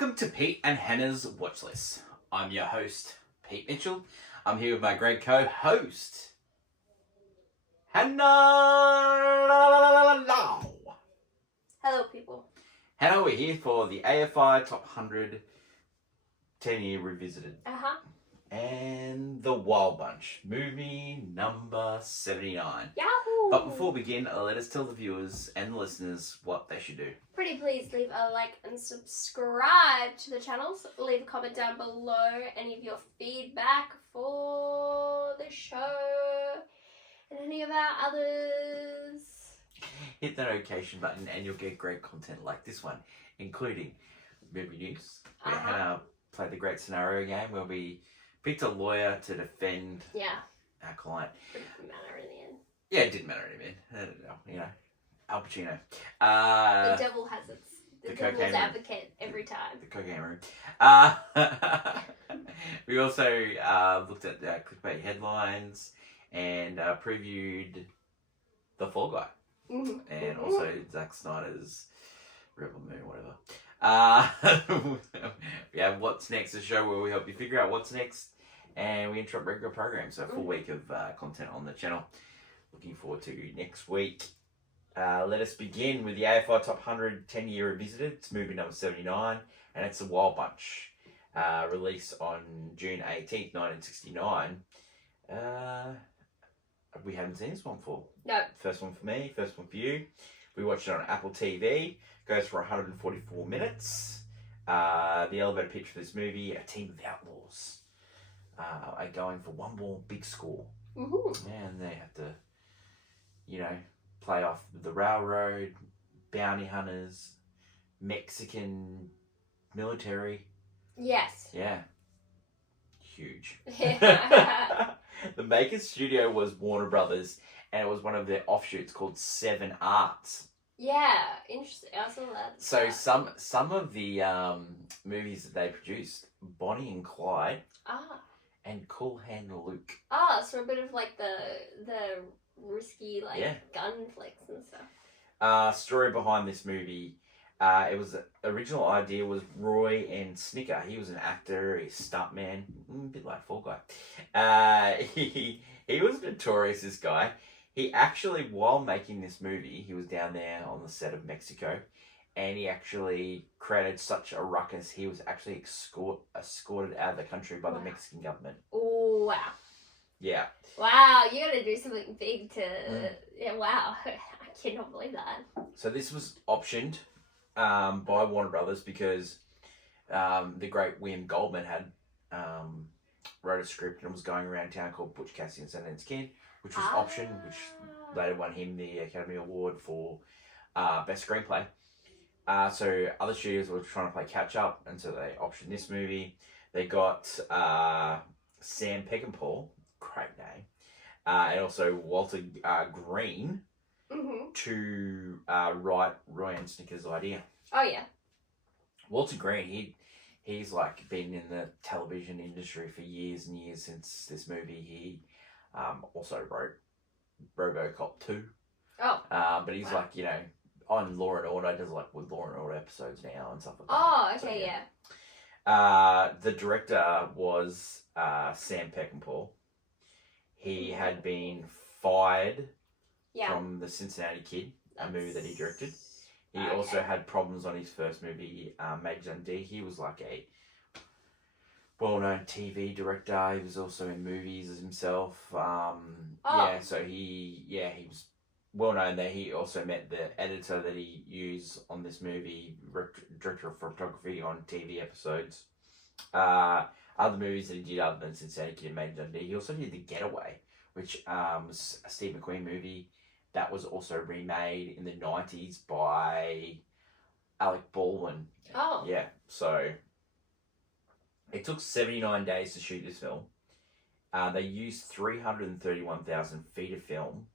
Welcome to Pete and Hannah's Watch List. I'm your host, Pete Mitchell. I'm here with my great co-host, Hannah. Hello, people. Hannah, we're here for the AFI Top 100 10-Year Revisited. And The Wild Bunch, movie number 79. Yahoo! But before we begin, let us tell the viewers and the listeners what they should do. Pretty please leave a like and subscribe to the channels. Leave a comment down below any of your feedback for the show and any of our others. Hit the notification button and you'll get great content like this one, including movie news. We're gonna play the great scenario game where we picked a lawyer to defend our client. It didn't matter in the end. Yeah, it didn't matter in the end. You know, Al Pacino. The devil has the devil's advocate every time. The cocaine room. We also looked at clickbait headlines and previewed The Fall Guy. And also Zack Snyder's Rebel Moon, whatever. We have What's Next, a show where we help you figure out what's next, and we interrupt regular programs. So a full week of content on the channel. Looking forward to next week. Let us begin with the AFI Top 100 10-Year Revisited. It's movie number 79, and it's The Wild Bunch. Released on June 18th, 1969. We haven't seen this one before. No. First one for me, first one for you. We watched it on Apple TV. Goes for 144 minutes. The elevator pitch for this movie: a team of outlaws are going for one more big score. And they have to, play off the railroad, bounty hunters, Mexican military. Yes. Yeah. Huge. Yeah. The maker's studio was Warner Brothers, and it was one of their offshoots called 7 Arts. Yeah, interesting. I saw that. So some of the movies that they produced, Bonnie and Clyde, and Cool Hand Luke. So a bit of like the risky gun flicks and stuff. Story behind this movie. It was original idea was Roy and Snicker. He was an actor, a stuntman, a bit like Fall Guy. He was notorious, this guy. He actually, while making this movie, he was down there on the set of Mexico, and he actually created such a ruckus. He was actually escorted out of the country by the Mexican government. Oh, wow. Yeah. Wow, you gotta do something big to... Yeah, wow. I cannot believe that. So this was optioned by Warner Brothers because the great William Goldman had wrote a script and was going around town called Butch Cassidy and Sundance Kid, which was optioned, which later won him the Academy Award for Best Screenplay. So other studios were trying to play catch up, and so they optioned this movie. They got Sam Peckinpah, great name, and also Walter Green to write Roy and Snicker's idea. Oh yeah. Walter Green, he's like been in the television industry for years and years since this movie. He also wrote RoboCop 2. But he's on Law and Order, does with Law and Order episodes now and stuff like that. Oh, okay, so, yeah. The director was Sam Peckinpah. He had been fired from The Cincinnati Kid, a movie that he directed. He also had problems on his first movie, Major Dundee. He was like a well-known TV director. He was also in movies as himself. So he was well-known there. He also met the editor that he used on this movie, director of photography on TV episodes. Other movies that he did other than Cincinnati Kid and Major Dundee. He also did The Getaway, which was a Steve McQueen movie that was also remade in the 90s by Alec Baldwin. Yeah, so it took 79 days to shoot this film. They used 331,000 feet of film.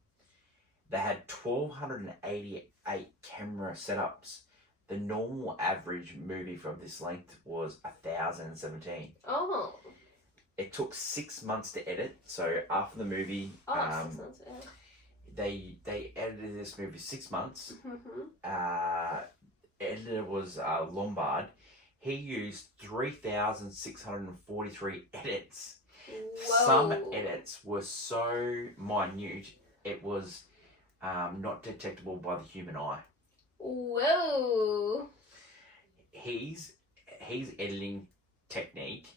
They had 1,288 camera setups. The normal average movie from this length was 1,017. It took 6 months to edit. So after the movie, 6 months, they edited this movie 6 months. Editor was Lombard. he used 3,643 edits. Whoa. Some edits were so minute it was not detectable by the human eye. Whoa. His editing technique,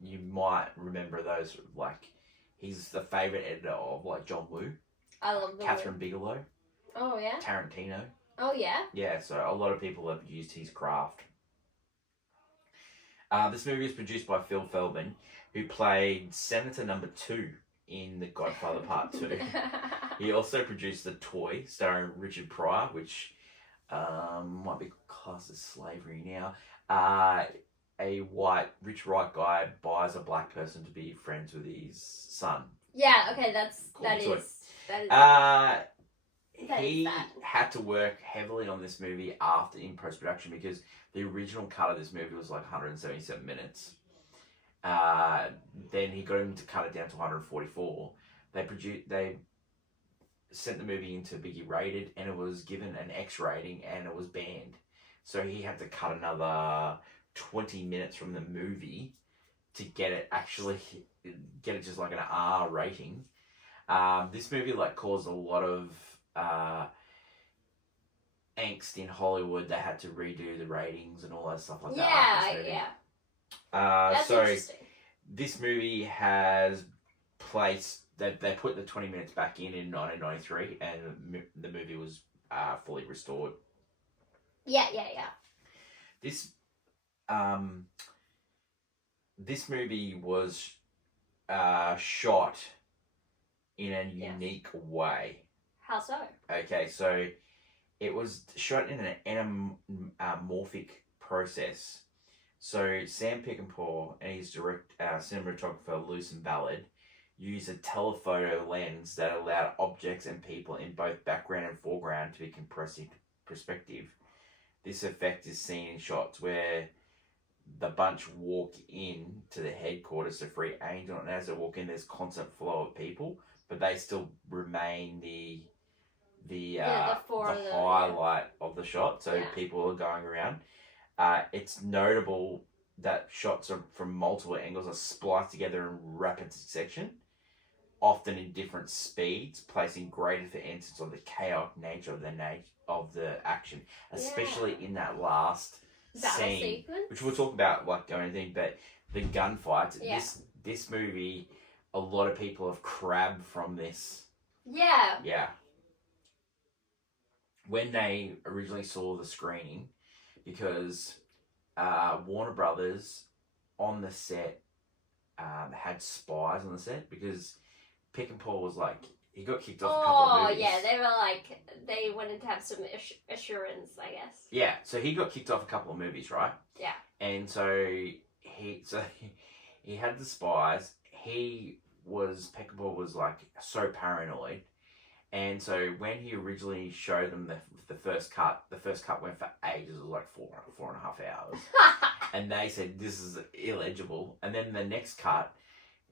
you might remember those, like, he's the favourite editor of, like, John Woo. I love the Catherine Bigelow. Oh, yeah? Tarantino. Oh, yeah? Yeah, so a lot of people have used his craft. This movie is produced by Phil Feldman, who played Senator Number 2 in The Godfather Part 2. He also produced The Toy, starring Richard Pryor, which might be classed as slavery now. A rich white guy buys a black person to be friends with his son. Yeah, okay, that he had to work heavily on this movie after in post-production because the original cut of this movie was like 177 minutes. Then he got him to cut it down to 144. They sent the movie into Biggie rated, and it was given an X rating, and it was banned. So he had to cut another 20 minutes from the movie to get it just like an R rating. This movie like caused a lot of angst in Hollywood. They had to redo the ratings and all that stuff like that. Yeah. That's so interesting. This movie has placed they put the 20 minutes back in 1993, and the movie was fully restored. Yeah. This movie was shot in a unique way. How so? Okay, so it was shot in an anamorphic process. So Sam Peckinpah and his cinematographer Lucien Ballard used a telephoto lens that allowed objects and people in both background and foreground to be compressed into perspective. This effect is seen in shots where the bunch walk in to the headquarters to free Angel, and as they walk in, there's constant flow of people, but they still remain the highlight of the shot. So people are going around. It's notable that shots from multiple angles are spliced together in rapid succession, often in different speeds, placing greater emphasis on the chaotic nature of the action, especially in that last scene, sequence, which we'll talk about like going thing. But the gunfights, this movie, a lot of people have crabbed from this. Yeah. When they originally saw the screening, because Warner Brothers on the set had spies on the set, because Peckinpah was like, he got kicked off a couple of movies. Oh, yeah, they were like, they wanted to have some assurance, I guess. Yeah, so he got kicked off a couple of movies, right? Yeah. And so he had the spies. Peckinpah was like so paranoid. And so when he originally showed them the first cut went for ages. It was like 4.5 hours. And they said, this is illegible. And then the next cut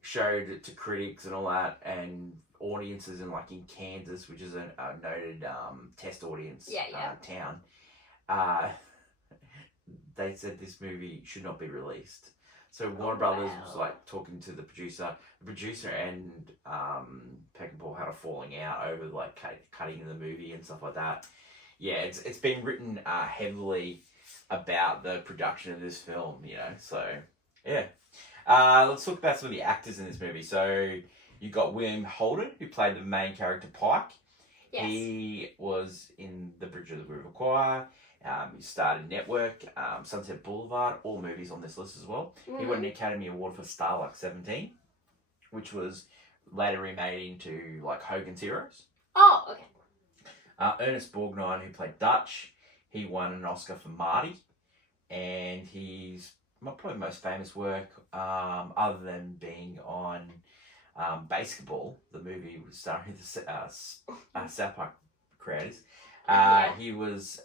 showed it to critics and all that, and audiences in Kansas, which is a noted test audience town. They said this movie should not be released. So Warner Brothers was like talking to the producer. The producer and Peckinpah had a falling out over like cutting the movie and stuff like that. Yeah, it's been written heavily about the production of this film, you know. So yeah, let's talk about some of the actors in this movie. So you got William Holden, who played the main character Pike. Yes. He was in The Bridge of the River Kwai. He starred in Network, Sunset Boulevard, all movies on this list as well. Mm-hmm. He won an Academy Award for Starlike 17, which was later remade into like Hogan's Heroes. Oh, okay. Ernest Borgnine, who played Dutch, he won an Oscar for Marty, and he's probably most famous work, other than being on Basketball, the movie starring the South Park creators. He was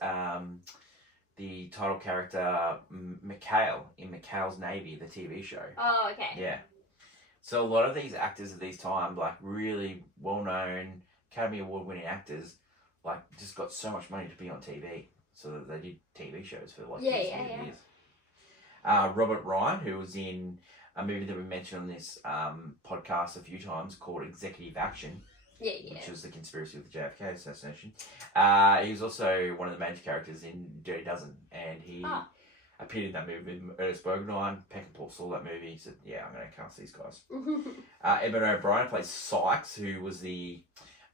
the title character Mikhail in Mikhail's Navy, the TV show. Oh, okay. Yeah. So a lot of these actors at these times, like really well-known Academy Award-winning actors, like just got so much money to be on TV. So that they did TV shows for like Yeah, years yeah, and yeah. years. Robert Ryan, who was in a movie that we mentioned on this podcast a few times called Executive Action, Yeah, yeah. which was the conspiracy with the JFK assassination. He was also one of the major characters in Dirty Dozen, and he appeared in that movie with Ernest Borgnine. Peckinpah saw that movie. He said, "Yeah, I'm going to cast these guys." Edmund O'Brien plays Sykes, who was the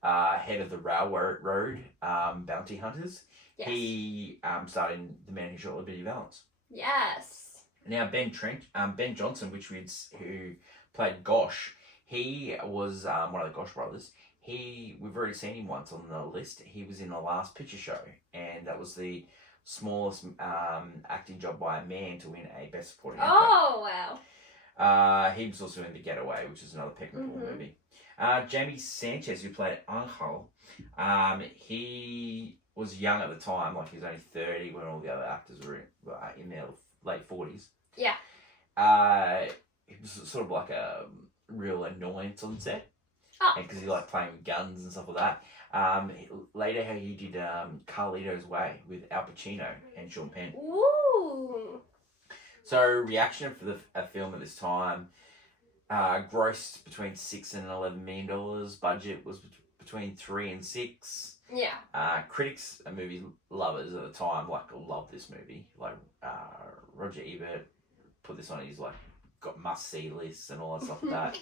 head of the railroad bounty hunters. Yes. He starred in The Man Who Shot Liberty Valance. Yes. Now Ben Johnson, who played Gosh, he was one of the Gosh brothers. We've already seen him once on the list. He was in The Last Picture Show, and that was the smallest acting job by a man to win a Best Supporting Actor. Oh wow! He was also in The Getaway, which is another Peckinpah movie. Jamie Sanchez, who played Angel, he was young at the time, like he was only 30 when all the other actors were in their late 40s. Yeah. He was sort of like a real annoyance on set. Oh. Because he liked playing with guns and stuff like that. Later, he did Carlito's Way with Al Pacino and Sean Penn. Ooh. So, reaction for the film at this time, grossed between $6 and $11 million. Budget was between 3 and 6. Yeah. Critics and movie lovers at the time loved this movie. Like Roger Ebert put this on his got must see lists and all that stuff like that.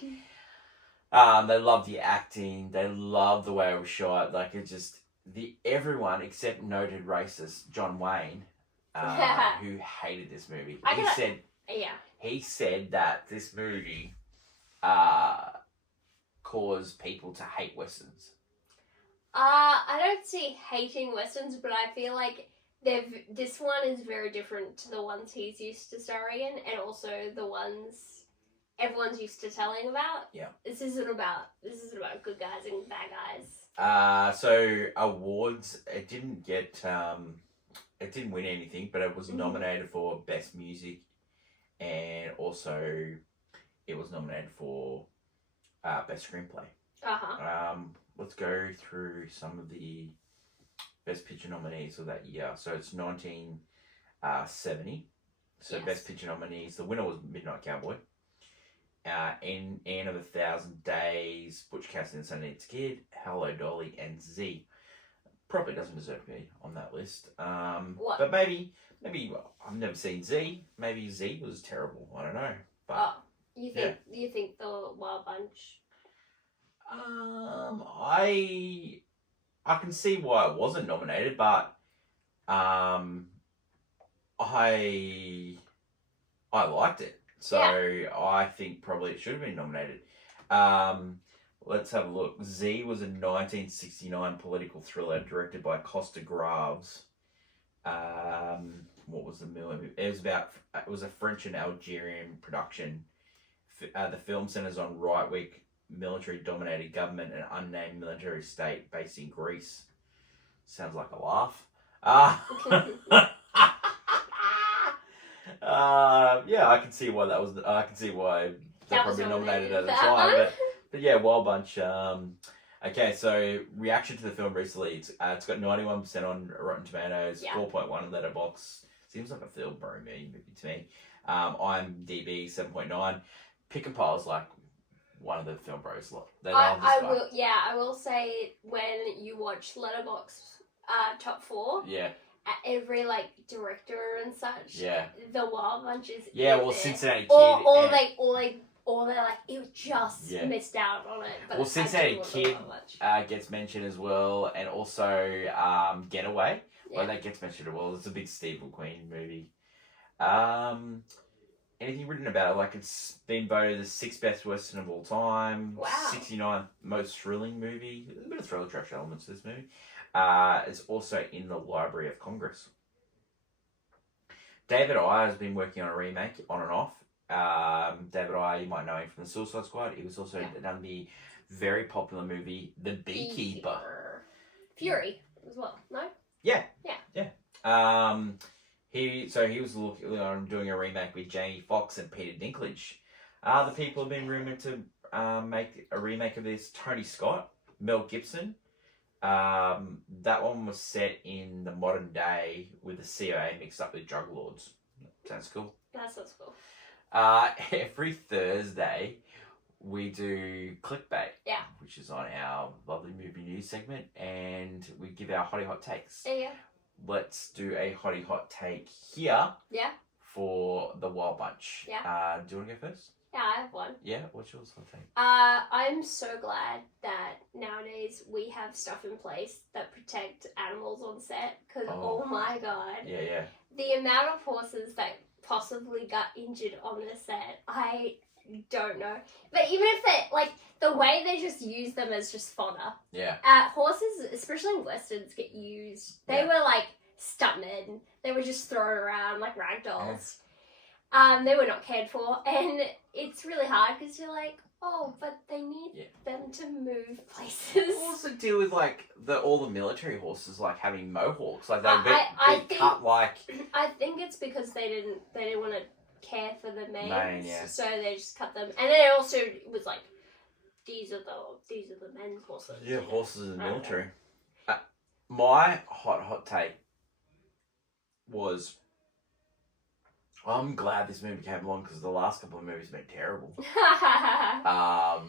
They loved the acting. They loved the way it was shot. Like it just everyone except noted racist John Wayne, who hated this movie. He said that this movie caused people to hate westerns. I don't see hating westerns, but I feel like this one is very different to the ones he's used to starring in, and also the ones everyone's used to telling about. Yeah. This isn't about good guys and bad guys. So awards, it didn't win anything, but it was nominated for Best Music, and also it was nominated for Best Screenplay. Let's go through some of the Best Picture nominees of that year. So it's 1970. So yes. Best Picture nominees. The winner was Midnight Cowboy. Anne of 1,000 Days, Butch Cassidy and Sundance Kid, Hello Dolly, and Z. Probably doesn't deserve to be on that list. What? But maybe I've never seen Z. Maybe Z was terrible. I don't know. But you think the Wild Bunch? I can see why it wasn't nominated, but I liked it. So I think probably it should have been nominated. Let's have a look. Z was a 1969 political thriller directed by Costa Graves. What was the movie? It was a French and Algerian production. The film centers on right-wing military-dominated government and unnamed military state based in Greece. Sounds like a laugh. Yeah, I can see why that was. I can see why they probably nominated at the time. But yeah, Wild Bunch. Okay, so reaction to the film recently. It's got 91% on Rotten Tomatoes, 4.1 on Letterboxd. Seems like a Phil Bro movie to me. IMDb 7.9. Peckinpah is like one of the film bros. They love this guy. I will say when you watch Letterboxd top 4. Yeah. Every director and such. Yeah. The Wild Bunch is. Yeah, well, Cincinnati Kid. Or they're like it just missed out on it. But Cincinnati Kid gets mentioned as well, and also Getaway. Well, that gets mentioned as well. It's a big Steve McQueen movie. Anything written about it? It's been voted the 6th best western of all time. Wow. 69th most thrilling movie. There's a bit of thriller trash elements to this movie. It's also in the Library of Congress. David Ayer has been working on a remake on and off. David Ayer, you might know him from the Suicide Squad. He was also done the very popular movie The Beekeeper. Fury as well, no? Yeah. He was looking on doing a remake with Jamie Foxx and Peter Dinklage. The people have been rumoured to make a remake of this: Tony Scott, Mel Gibson, That one was set in the modern day with the CIA mixed up with drug lords. Sounds cool. That sounds cool. Every Thursday, we do Clickbait. Yeah. Which is on our lovely movie news segment, and we give our hottie hot takes. Yeah. Let's do a hottie hot take here. Yeah. For the Wild Bunch. Yeah. Do you want to go first? Yeah, I have one. Yeah, what's yours hot take? I'm so glad that nowadays we have stuff in place that protect animals on set, because oh my god. Yeah. The amount of horses that possibly got injured on the set, I don't know. But even if they, like, the way they just use them as just fodder. Yeah. Horses, especially westerns, get used. They were like stuntmen. They were just thrown around like rag dolls. They were not cared for, and it's really hard because you're like, oh, but they need them to move places. Also deal with like all the military horses like having mohawks, like they cut like. I think it's because they didn't want to care for the manes, so they just cut them, and then it also was like, these are the men's horses. Yeah, horses in the military. My hot take was, I'm glad this movie came along because the last couple of movies have been terrible. I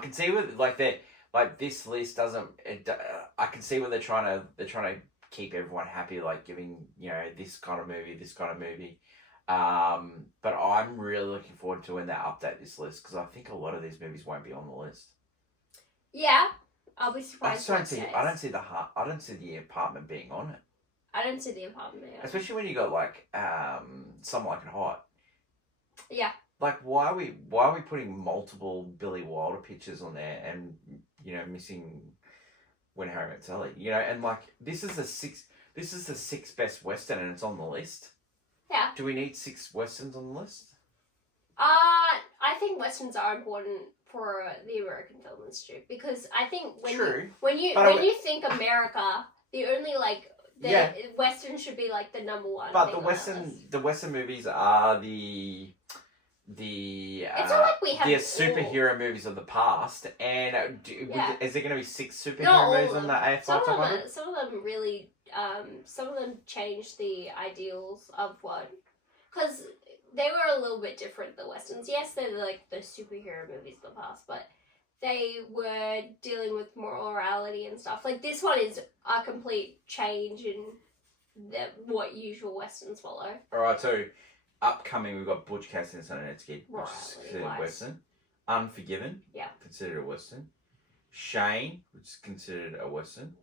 can see what this list doesn't. I can see what they're trying to keep everyone happy, like giving this kind of movie. But I'm really looking forward to when they update this list because I think a lot of these movies won't be on the list. Yeah, I'll be surprised. I don't see the Apartment being on it. I don't see the Apartment being on it. Especially when you got like Some Like It Hot. Yeah. Like why are we putting multiple Billy Wilder pictures on there and missing When Harry Met Sally? And like this is the sixth best Western and it's on the list. Yeah. Do we need 6 Westerns on the list? I think Westerns are important for the American Film Institute because I think when you think America, the only Western should be like the number one. But the Western movies are the it's not like we have superhero movies of the past, and is there going to be 6 superhero movies on the AFI 500? Some of them really, some of them changed the ideals of what, because they were a little bit different, the Westerns. Yes, they're like the superhero movies of the past, but they were dealing with morality and stuff. Like this one is a complete change in what usual Westerns follow. Alright, so upcoming we've got Butch Cassidy and Sundance Kid, which is considered a Western. Unforgiven, considered a Western. Shane, which is considered a Western.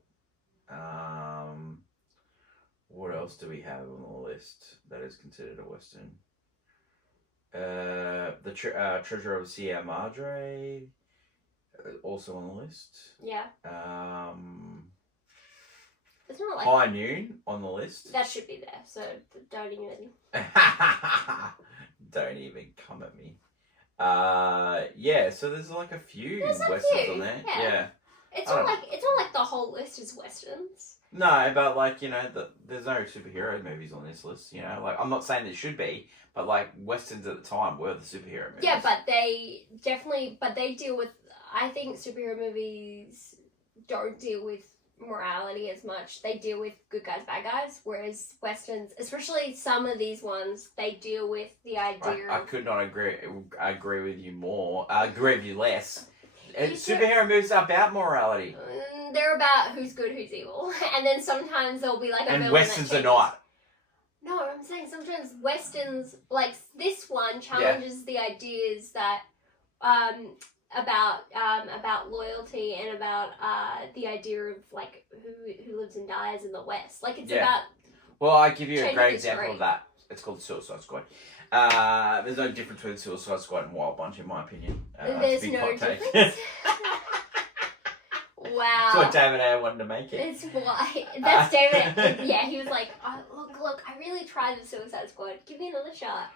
What else do we have on the list that is considered a Western? The Treasure of Sierra Madre, also on the list. Yeah. It's not like High Noon on the list. That should be there, so don't even come at me. So there's like a few Westerns on there. Yeah. It's not like the whole list is Westerns. No, but like, there's no superhero movies on this list, like I'm not saying there should be, but like Westerns at the time were the superhero movies. Yeah, but they deal with, I think superhero movies don't deal with morality as much. They deal with good guys, bad guys, whereas Westerns, especially some of these ones, they deal with the idea I could not agree with you more. I agree with you less. Superhero movies are about morality. They're about who's good, who's evil. And then sometimes there'll be like a villain. And Westerns are not. No, I'm saying sometimes Westerns, like this one, challenges the ideas that about loyalty and about the idea of like who lives and dies in the West. Like it's about. Well, I give you a great example of that. It's called Suicide Squad. There's no difference between Suicide Squad and Wild Bunch, in my opinion. There's no difference. Wow. That's what David A. wanted to make it. It's why. That's David. Yeah, he was like, look, I really tried the Suicide Squad. Give me another shot.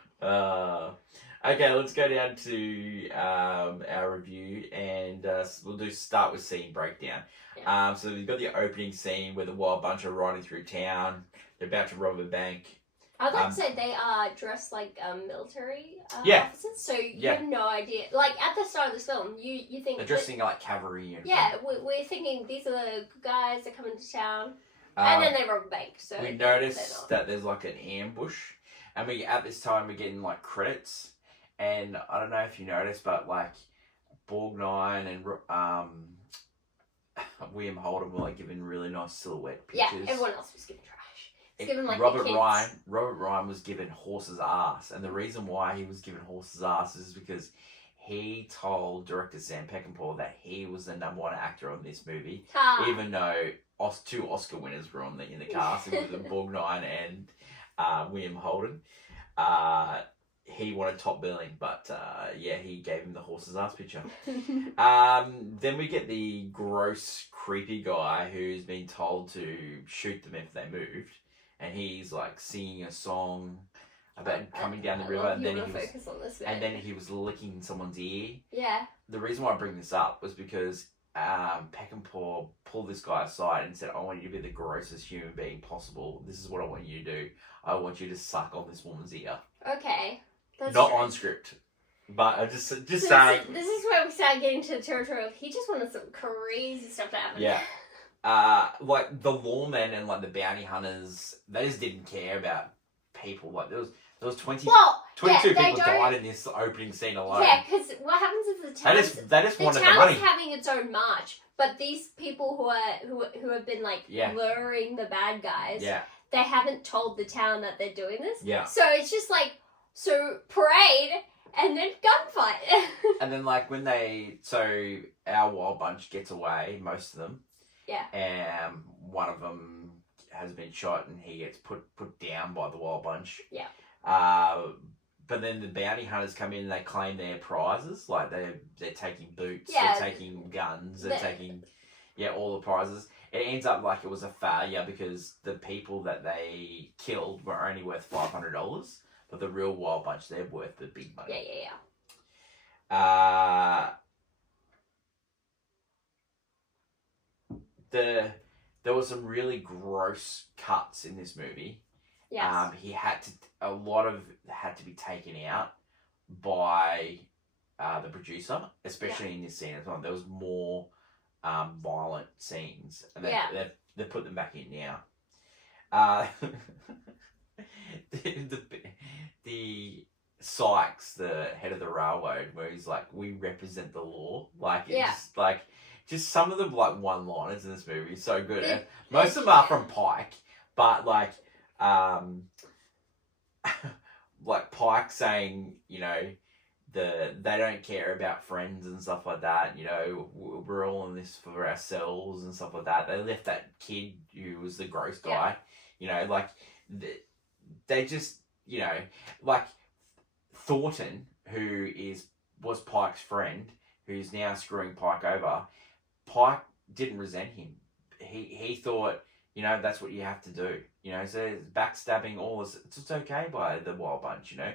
Okay, let's go down to our review, and we'll start with scene breakdown. Yeah. So we've got the opening scene where the Wild Bunch are riding through town. They're about to rob a bank. I'd like to say they are dressed like military Yeah. officers, so you have no idea. Like, at the start of this film, you think... They're dressing like cavalry uniform. Yeah, we're thinking these are the good guys that come into town, and then they rob a bank, so... We notice that there's like an ambush, and at this time we're getting like credits, and I don't know if you noticed, but like Borgnine and William Holden were like giving really nice silhouette pictures. Yeah, everyone else was giving trash. Given, like, Robert Ryan was given horse's ass, and the reason why he was given horse's ass is because he told director Sam Peckinpah that he was the #1 actor on this movie, even though 2 Oscar winners were in the cast. It was Borgnine and William Holden. He wanted top billing, but he gave him the horse's ass picture. Then we get the gross, creepy guy who's been told to shoot them if they moved. And he's like singing a song about coming down the river, and then he was licking someone's ear. Yeah. The reason why I bring this up was because Peckinpah pulled this guy aside and said, "I want you to be the grossest human being possible. This is what I want you to do. I want you to suck on this woman's ear." Okay. That's not true. on script, but I just saying. This is where we start getting to the territory of he just wanted some crazy stuff to happen. Yeah. Like the lawmen and like the bounty hunters, they just didn't care about people. Like there was 22 people died in this opening scene alone. Yeah, because what happens is the town wanted the money. The town's having its own march, but these people who have been like luring the bad guys, they haven't told the town that they're doing this. Yeah. So it's just like parade and then gunfight. And then like when our wild bunch gets away, most of them. Yeah. And one of them has been shot and he gets put down by the wild bunch. Yeah. But then the bounty hunters come in and they claim their prizes. Like they're taking boots, they're taking guns, they're taking all the prizes. It ends up like it was a failure because the people that they killed were only worth $500, but the real wild bunch, they're worth the big money. Yeah. There was some really gross cuts in this movie. Yes. A lot of had to be taken out by the producer, especially in this scene as well. There was more violent scenes, and they put them back in now. The Sykes, the head of the railroad, where he's like, "We represent the law." Like it's just some of the like one-liners in this movie is so good. And most of them are from Pike, but like Pike saying, you know, they don't care about friends and stuff like that. You know, we're all in this for ourselves and stuff like that. They left that kid who was the gross guy. You know, like they just, you know, like Thornton, who was Pike's friend, who's now screwing Pike over. Pike didn't resent him. He thought, you know, that's what you have to do. You know, so backstabbing, all this, it's okay by the wild bunch, you know.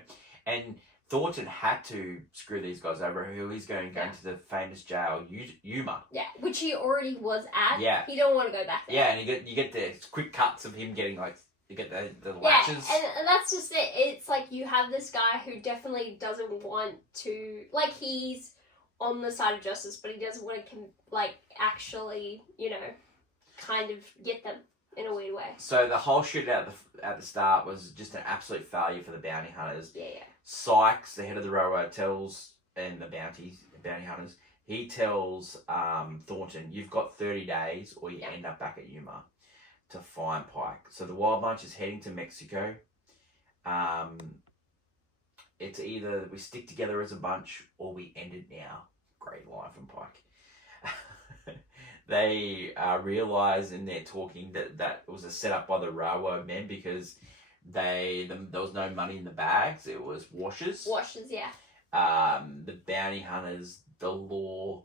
And Thornton had to screw these guys over, who he's going to the famous jail, Yuma. Yeah, which he already was at. Yeah. He don't want to go back there. Yeah, and you get the quick cuts of him getting like, you get the lashes. Yeah, and that's just it. It's like you have this guy who definitely doesn't want to, like, he's on the side of justice, but he doesn't want to, like, actually, you know, kind of get them in a weird way. So the whole shootout at the start was just an absolute failure for the bounty hunters. Yeah. Sykes, the head of the railroad, and the bounty hunters, he tells Thornton, "You've got 30 days or you end up back at Yuma to find Pike." So the wild bunch is heading to Mexico. It's either we stick together as a bunch or we end it now. Great line from Pike. They realise in their talking that it was a setup by the railroad men because there was no money in the bags. It was washers. Yeah. The bounty hunters, the law,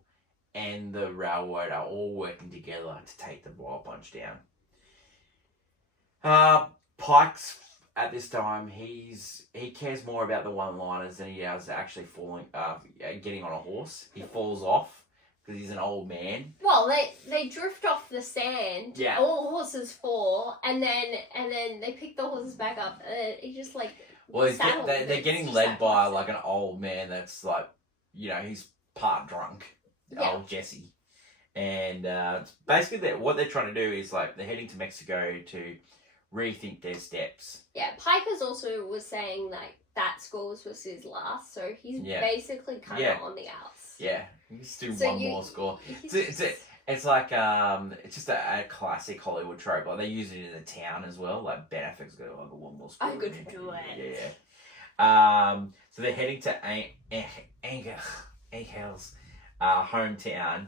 and the railroad are all working together to take the wild bunch down. Pike's at this time, he cares more about the one-liners than he does actually getting on a horse. He falls off, because he's an old man. Well, they drift off the sand. Yeah. All horses fall, and then they pick the horses back up. And he just like. Well, they're getting led by like an old man that's like, he's part drunk, old Jesse, and basically what they're trying to do is like they're heading to Mexico to rethink their steps. Yeah, Piper's also was saying like that scores was his last, so he's basically kind of on the outs. Yeah, you just do one more score. It's like it's just a classic Hollywood trope. Like they use it in the town as well. Like Ben Affleck's got like one more score. I could do it. Yeah. So they're heading to Angel's hometown.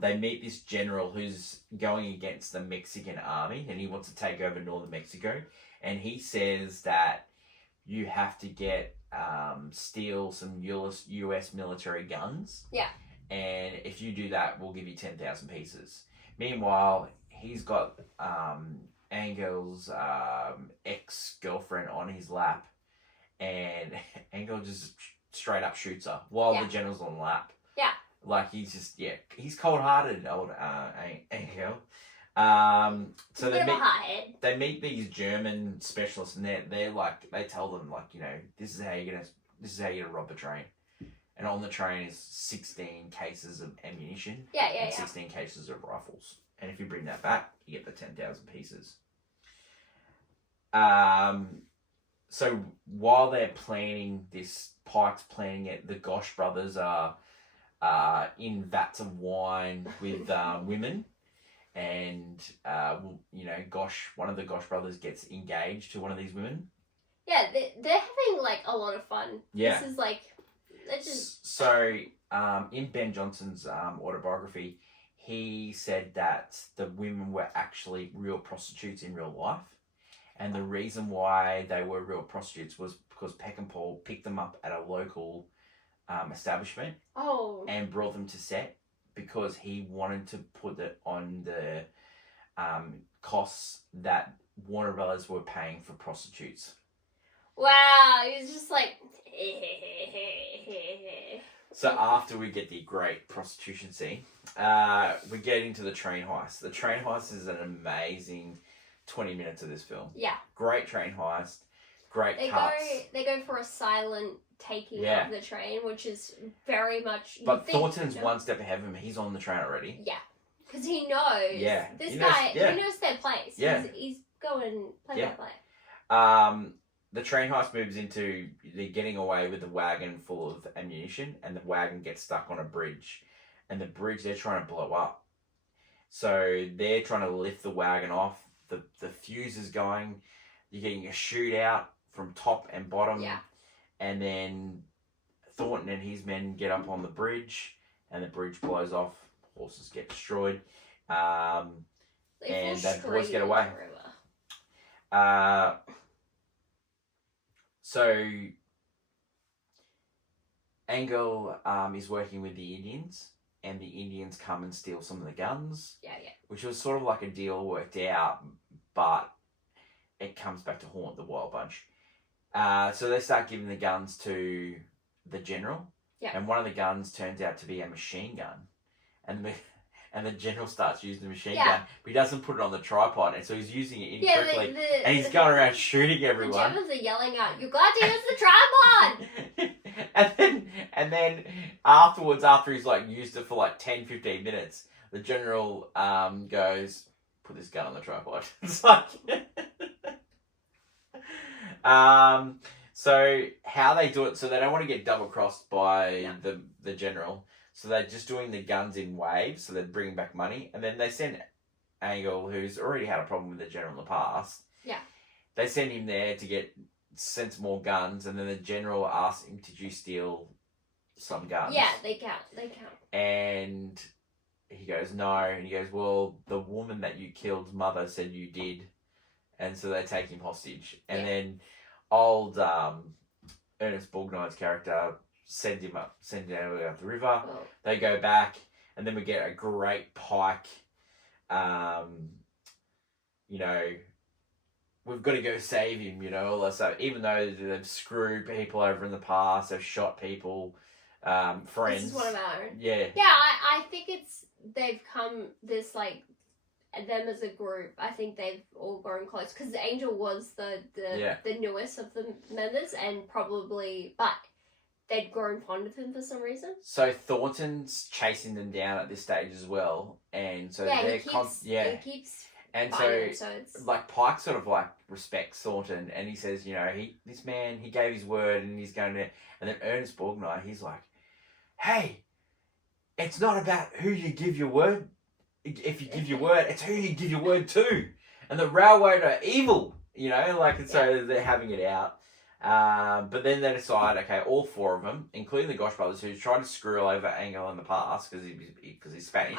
They meet this general who's going against the Mexican army, and he wants to take over northern Mexico. And he says that you have to steal some U.S. military guns. Yeah. And if you do that, we'll give you 10,000 pieces. Meanwhile, he's got Angel's ex-girlfriend on his lap, and Angel just straight up shoots her while the general's on the lap. Yeah. Like he's cold-hearted, old Angel. So they meet these German specialists, and they tell them like, this is how you're gonna rob a train. And on the train is 16 cases of ammunition. And 16 cases of rifles. And if you bring that back, you get the 10,000 pieces. So while they're planning this, Pike's planning it, the Gosh brothers are in vats of wine with women. And, one of the Gosh brothers gets engaged to one of these women. Yeah, they're having, like, a lot of fun. Yeah. This is, like... So, in Ben Johnson's autobiography, he said that the women were actually real prostitutes in real life. And the reason why they were real prostitutes was because Peckinpah picked them up at a local establishment and brought them to set because he wanted to put it on the costs that Warner Brothers were paying for prostitutes. Wow, he was just like... So after we get the great prostitution scene, we get into the train heist. The train heist is an amazing 20 minutes of this film. Yeah. Great train heist, great cuts. They go for a silent taking of the train, which is very much... But Thornton's one step ahead of him. He's on the train already. Yeah. Because he knows. Yeah. He knows their place. Yeah. He's going play by play. The train heist moves into they're getting away with a wagon full of ammunition, and the wagon gets stuck on a bridge. And the bridge they're trying to blow up. So they're trying to lift the wagon off. The fuse is going. You're getting a shootout from top and bottom. Yeah. And then Thornton and his men get up on the bridge, and the bridge blows off. Horses get destroyed. And the boys get away. So Angel is working with the Indians, and the Indians come and steal some of the guns. Yeah. Which was sort of like a deal worked out, but it comes back to haunt the Wild Bunch. So they start giving the guns to the general. Yeah. And one of the guns turns out to be a machine gun. And the general starts using the machine gun, but he doesn't put it on the tripod, and so he's using it incorrectly, and he's going around shooting everyone. The Germans are yelling out, "You've got to use the tripod!" and then afterwards, after he's like used it for like 10-15 minutes, the general goes, "Put this gun on the tripod." It's like... So how they do it, so they don't want to get double crossed by the general. So they're just doing the guns in waves, so they're bringing back money. And then they send Angle, who's already had a problem with the general in the past. Yeah. They send him there to send some more guns, and then the general asks him, "Did you steal some guns?" Yeah, they count. And he goes, "No." And he goes, "Well, the woman that you killed's mother said you did." And so they take him hostage. And then old Ernest Borgnine's character send him up the river. Oh. They go back, and then we get a great Pike. We've got to go save him. All that stuff. Even though they've screwed people over in the past, they've shot people. friends. This is one of our own. Yeah. Yeah, I think they've come this like them as a group. I think they've all grown close because Angel was the newest of the members and probably, but they'd grown fond of him for some reason. So Thornton's chasing them down at this stage as well, and so he keeps. And so it's... like Pike sort of like respects Thornton, and he says, you know, this man gave his word, and he's going to. And then Ernest Borgnine, he's like, hey, it's not about who you give your word. If you give your word, it's who you give your word to. And the railroad are evil, you know, like, and so they're having it out. But then they decide, okay, all four of them, including the Gosh brothers, who tried to screw over Angel in the past because he's Spanish.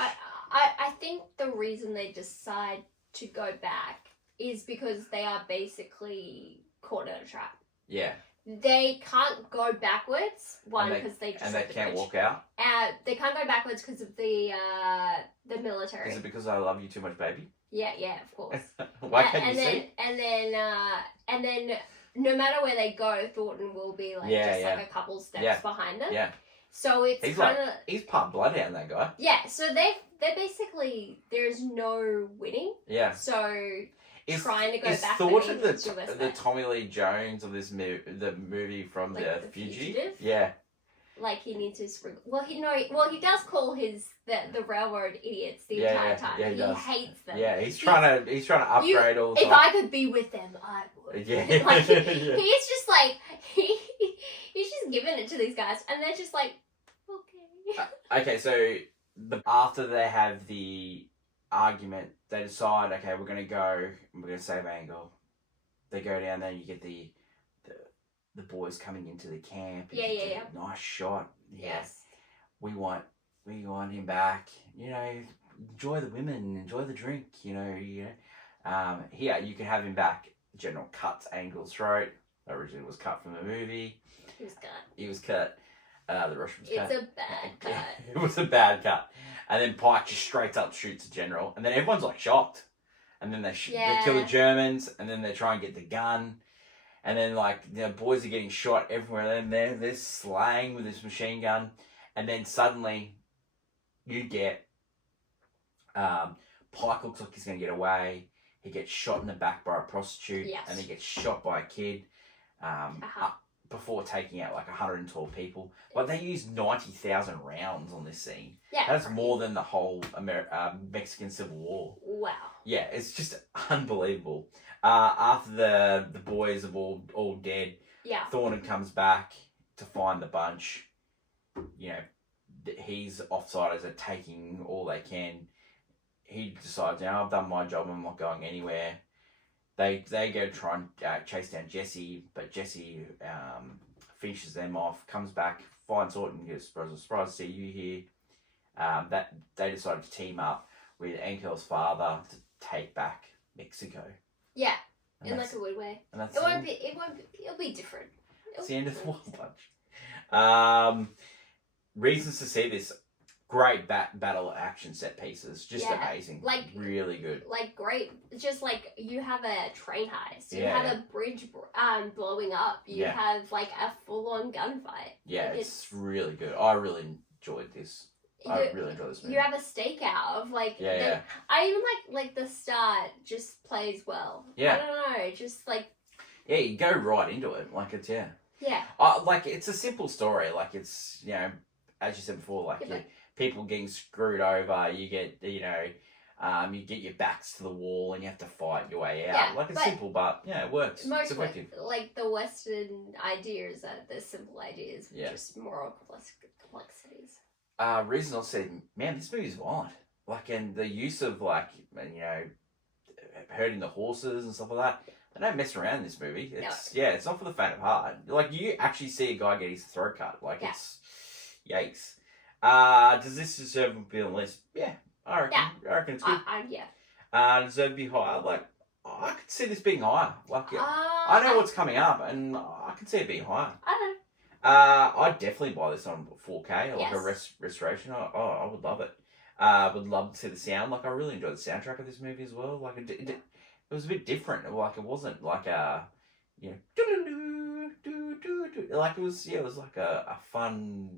I think the reason they decide to go back is because they are basically caught in a trap. Yeah. They can't go backwards. One, because they can't walk out. They can't go backwards because of the military. Is it because I love you too much, baby? Yeah, of course. Why can't you see? And then no matter where they go, Thornton will be like like a couple steps behind them. Yeah. So it's he's part bloodhound, that guy. Yeah. So they're basically there's no winning. Yeah. So trying to go back. Is Thornton the Tommy Lee Jones of the movie from like the Fugitive? Yeah. Like he needs to he does call the railroad idiots the entire time. Yeah, he hates them. Yeah, he's trying to upgrade all the time. If I could be with them, I would. Yeah. Like he's just like he's just giving it to these guys, and they're just like, okay. Okay, so after they have the argument, they decide, okay, we're gonna go and we're gonna save Angel. They go down there, and you get the boys coming into the camp. Yeah. Nice shot. Yeah. Yes. We want him back. You know, enjoy the women, enjoy the drink. You know. Here you can have him back. General cuts Angel's throat. Originally was cut from the movie. He was cut. The Russian was cut. It's a bad cut. It was a bad cut. And then Pike just straight up shoots the general, and then everyone's like shocked. And then they kill the Germans, and then they try and get the gun. And then, like, the boys are getting shot everywhere. And they're slaying with this machine gun. And then suddenly, you get... Pike looks like he's going to get away. He gets shot in the back by a prostitute. Yes. And he gets shot by a kid. Before taking out, like, 112 people. Like, they used 90,000 rounds on this scene. Yeah. That's more than the whole Mexican Civil War. Wow. Yeah, it's just unbelievable. After the boys are all dead, Thornton comes back to find the bunch. You know, he's offsiders are taking all they can. He decides, now I've done my job, I'm not going anywhere. They go try and chase down Jesse, but Jesse finishes them off, comes back, finds Thornton, goes, surprised to see you here. That they decided to team up with Angel's father to take back Mexico. Yeah, in like a weird way. And that's it'll be different. It's the end of the Wild Bunch. Reasons to see this. Great battle action set pieces. Just amazing. Like, really good. Like, great. Just like, you have a train heist. You have a bridge blowing up. You have, like, a full-on gunfight. Yeah, like, it's really good. I really enjoyed this. I really enjoyed this movie. You have a stakeout of, like... I even like the start just plays well. Yeah. I don't know. Just, like... Yeah, you go right into it. Like, it's, Yeah. Like, it's a simple story. Like, it's, you know, as you said before, like... people getting screwed over, you get, you know, you get your backs to the wall and you have to fight your way out. Yeah, like, it's simple, but, yeah, it works. It's effective. Like, the Western ideas are the simple ideas, just moral complexities. Reason I said, man, this movie's violent. Like, and the use of, like, you know, hurting the horses and stuff like that, they don't mess around in this movie. It's, it's not for the faint of heart. Like, you actually see a guy get his throat cut. Like, it's, yikes. Does this deserve to be on the list? Yeah, I reckon it's good. Does it be higher? Like, I could see this being higher. Like, I know what's coming up, and I can see it being higher. I'd definitely buy this on 4K, or like a restoration. I would love it. Would love to see the sound. Like, I really enjoyed the soundtrack of this movie as well. Like, it was a bit different. Like, it wasn't like a, you know, Like it was like a fun,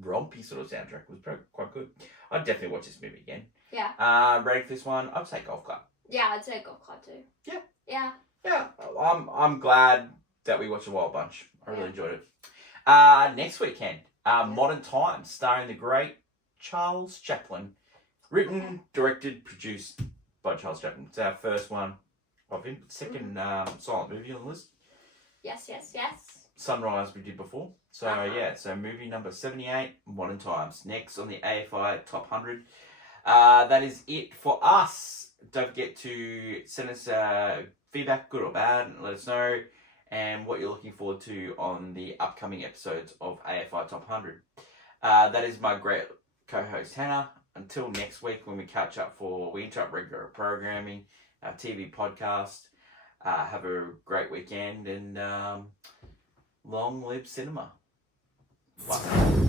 rompy sort of soundtrack. It was quite good. I'd definitely watch this movie again. Yeah. Rating for this one, I'd say Golf Club. Yeah, I'd say Golf Club too. Yeah. Yeah. Yeah. I'm glad that we watched a Wild Bunch. I really enjoyed it. Next weekend, Modern Times, starring the great Charles Chaplin. Written, directed, produced by Charles Chaplin. It's our first one of him. Second silent movie on the list. Yes. Sunrise we did before. So so movie number 78, Modern Times. Next on the AFI Top 100. That is it for us. Don't forget to send us feedback, good or bad, and let us know and what you're looking forward to on the upcoming episodes of AFI Top 100. That is my great co-host Hannah. Until next week when we catch up we interrupt regular programming, our TV podcast. Have a great weekend and long live cinema. Bye.